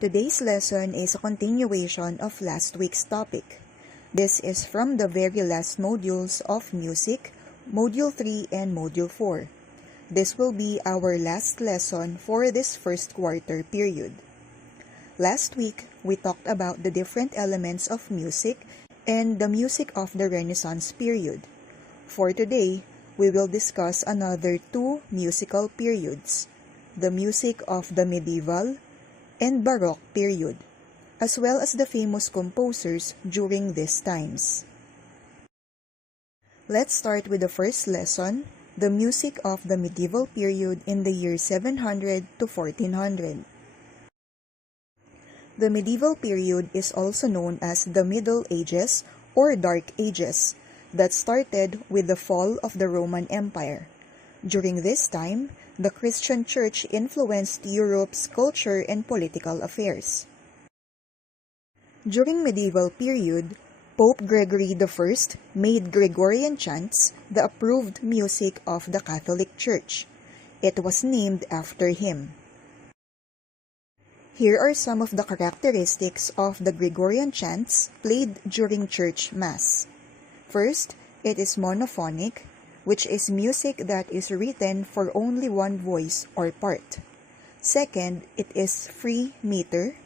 Today's lesson is a continuation of last week's topic. This is from the very last modules of music, Module 3 and Module 4. This will be our last lesson for this first quarter period. Last week, we talked about the different elements of music and the music of the Renaissance period. For today, we will discuss another two musical periods, the music of the medieval and Baroque period, as well as the famous composers during these times. Let's start with the first lesson, the music of the medieval period in the year 700 to 1400. The medieval period is also known as the Middle Ages or Dark Ages, that started with the fall of the Roman Empire. During this time, the Christian Church influenced Europe's culture and political affairs. During medieval period, Pope Gregory I made Gregorian chants the approved music of the Catholic Church. It was named after him. Here are some of the characteristics of the Gregorian chants played during church mass. First, it is monophonic, which is music that is written for only one voice or part. Second, it is free meter.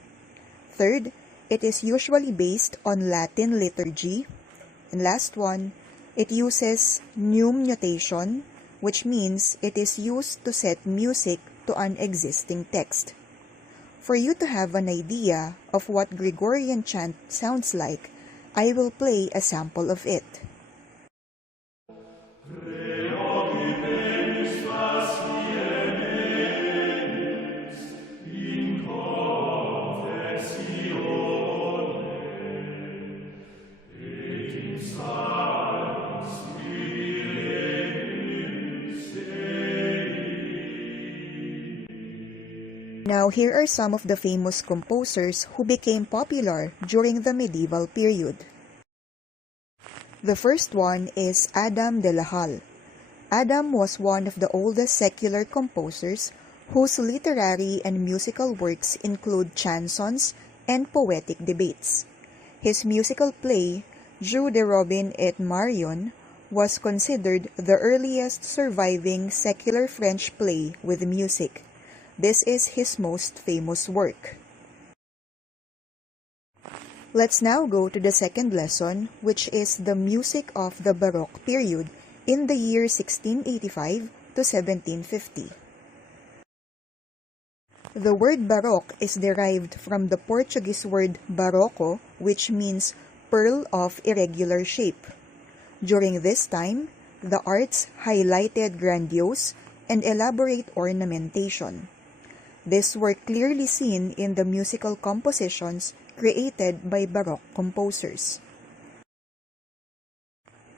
Third, it is usually based on Latin liturgy. And last one, it uses neum notation, which means it is used to set music to an existing text. For you to have an idea of what Gregorian chant sounds like, I will play a sample of it. Now, here are some of the famous composers who became popular during the medieval period. The first one is Adam de la Halle. Adam was one of the oldest secular composers whose literary and musical works include chansons and poetic debates. His musical play, Jeux de Robin et Marion, was considered the earliest surviving secular French play with music. This is his most famous work. Let's now go to the second lesson, which is the music of the Baroque period in the year 1685 to 1750. The word Baroque is derived from the Portuguese word barroco, which means pearl of irregular shape. During this time, the arts highlighted grandiose and elaborate ornamentation. These were clearly seen in the musical compositions created by Baroque composers.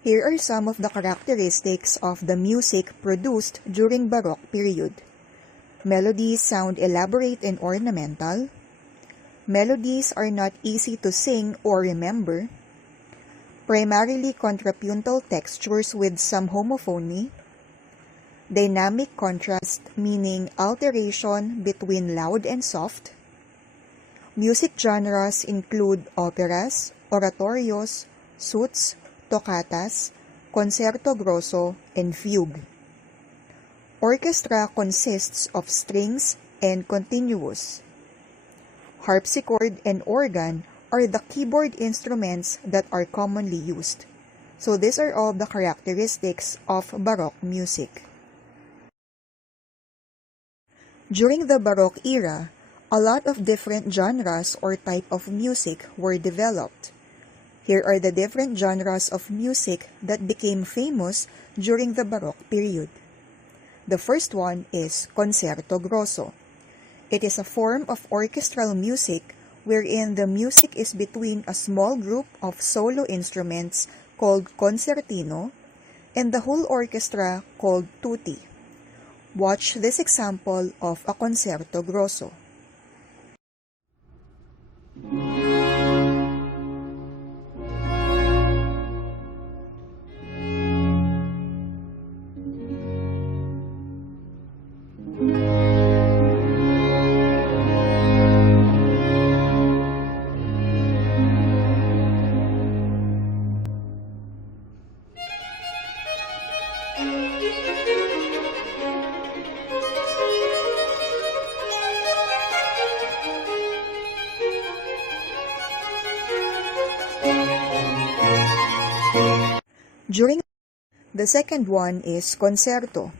Here are some of the characteristics of the music produced during Baroque period. Melodies sound elaborate and ornamental. Melodies are not easy to sing or remember. Primarily contrapuntal textures with some homophony. Dynamic contrast, meaning alteration between loud and soft. Music genres include operas, oratorios, suites, toccatas, concerto grosso, and fugue. Orchestra consists of strings and continuos. Harpsichord and organ are the keyboard instruments that are commonly used. So these are all the characteristics of Baroque music. During the Baroque era, a lot of different genres or type of music were developed. Here are the different genres of music that became famous during the Baroque period. The first one is concerto grosso. It is a form of orchestral music wherein the music is between a small group of solo instruments called concertino and the whole orchestra called tutti. Watch this example of a concerto grosso. During the second one is concerto.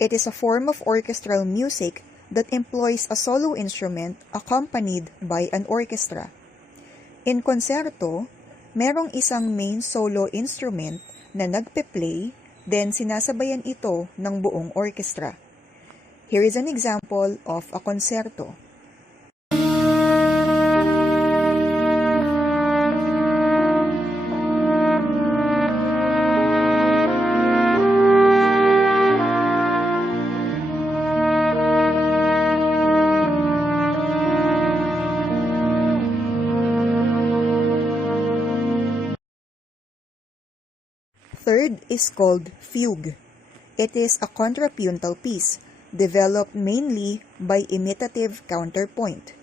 It is a form of orchestral music that employs a solo instrument accompanied by an orchestra. In concerto, merong isang main solo instrument na nagpe-play, then sinasabayan ito ng buong orchestra. Here is an example of a concerto. Third is called fugue. It is a contrapuntal piece, developed mainly by imitative counterpoint.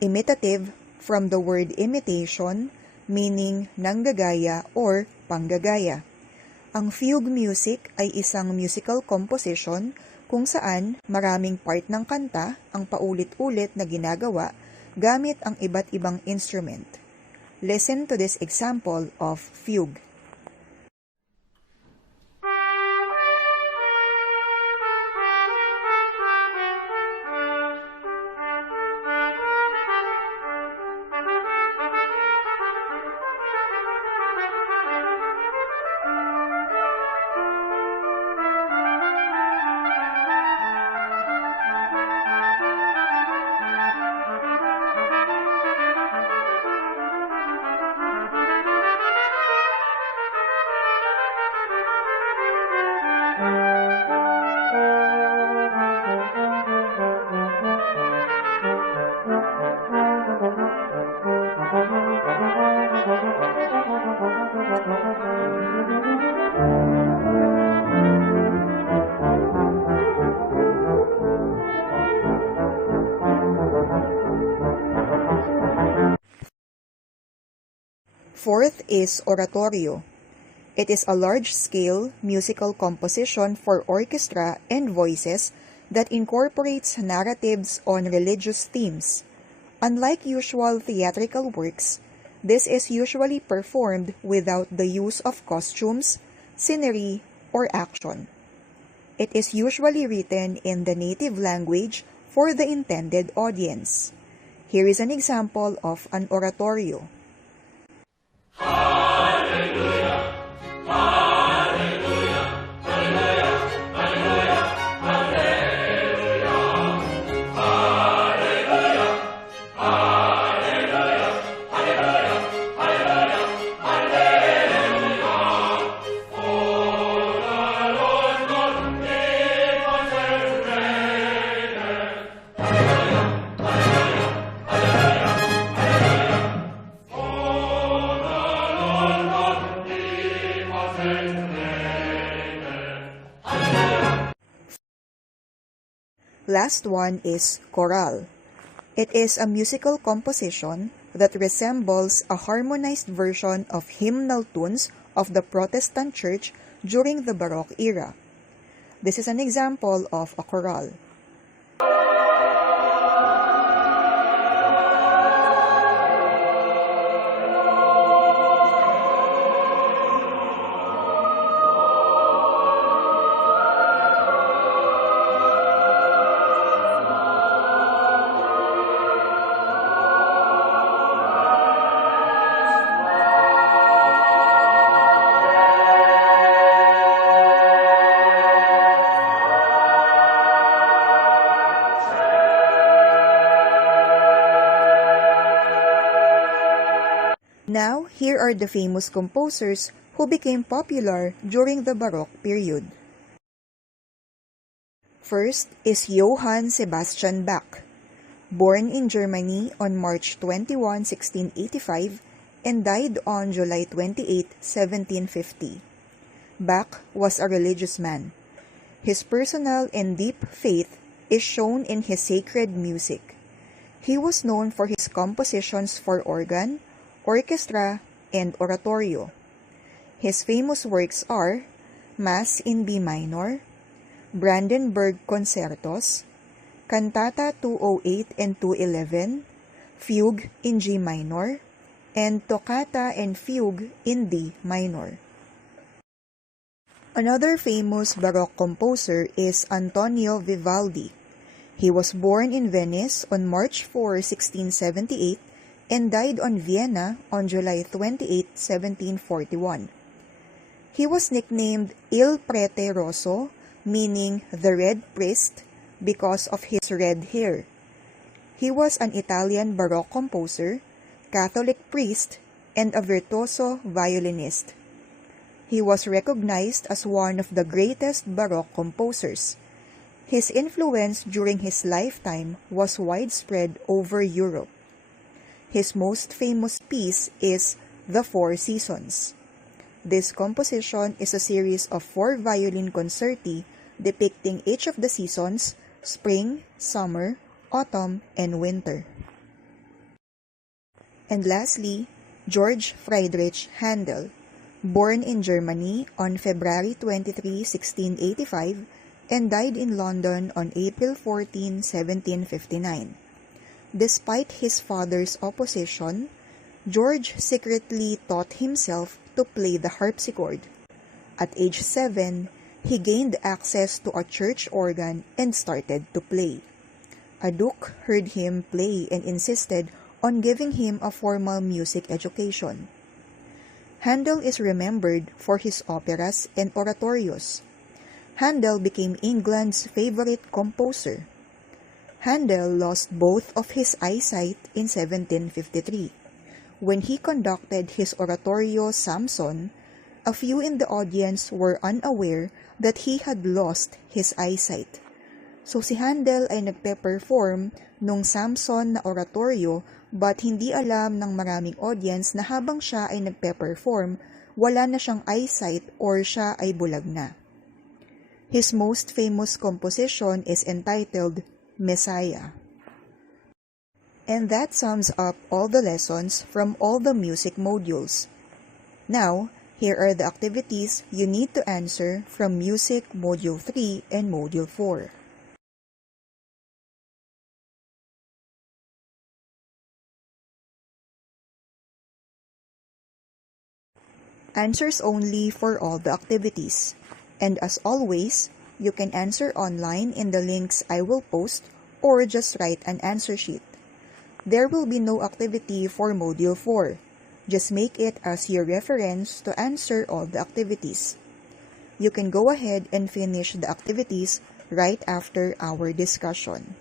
Imitative from the word imitation, meaning nanggagaya or panggagaya. Ang fugue music ay isang musical composition kung saan maraming part ng kanta ang paulit-ulit na ginagawa gamit ang iba't ibang instrument. Listen to this example of fugue. Fourth is oratorio. It is a large-scale musical composition for orchestra and voices that incorporates narratives on religious themes. Unlike usual theatrical works, this is usually performed without the use of costumes, scenery, or action. It is usually written in the native language for the intended audience. Here is an example of an oratorio. Last one is chorale. It is a musical composition that resembles a harmonized version of hymnal tunes of the Protestant Church during the Baroque era. This is an example of a chorale. Now, here are the famous composers who became popular during the Baroque period. First is Johann Sebastian Bach, born in Germany on March 21, 1685, and died on July 28, 1750. Bach was a religious man. His personal and deep faith is shown in his sacred music. He was known for his compositions for organ, orchestra, and oratorio. His famous works are Mass in B minor, Brandenburg Concertos, Cantata 208 and 211, Fugue in G minor, and Toccata and Fugue in D minor. Another famous Baroque composer is Antonio Vivaldi. He was born in Venice on March 4, 1678, and died on Vienna on July 28, 1741. He was nicknamed Il Prete Rosso, meaning the Red Priest, because of his red hair. He was an Italian Baroque composer, Catholic priest, and a virtuoso violinist. He was recognized as one of the greatest Baroque composers. His influence during his lifetime was widespread over Europe. His most famous piece is The Four Seasons. This composition is a series of 4 violin concerti depicting each of the seasons: spring, summer, autumn, and winter. And lastly, George Friedrich Handel, born in Germany on February 23, 1685, and died in London on April 14, 1759. Despite his father's opposition, George secretly taught himself to play the harpsichord. At age 7, he gained access to a church organ and started to play. A duke heard him play and insisted on giving him a formal music education. Handel is remembered for his operas and oratorios. Handel became England's favorite composer. Handel lost both of his eyesight in 1753. When he conducted his oratorio Samson, a few in the audience were unaware that he had lost his eyesight. So si Handel ay nagpe-perform nung Samson na oratorio, but hindi alam ng maraming audience na habang siya ay nagpe-perform, wala na siyang eyesight or siya ay bulag na. His most famous composition is entitled Messiah. And that sums up all the lessons from all the music modules. Now, here are the activities you need to answer from Music Module 3 and Module 4. Answers only for all the activities. And as always, you can answer online in the links I will post or just write an answer sheet. There will be no activity for Module 4. Just make it as your reference to answer all the activities. You can go ahead and finish the activities right after our discussion.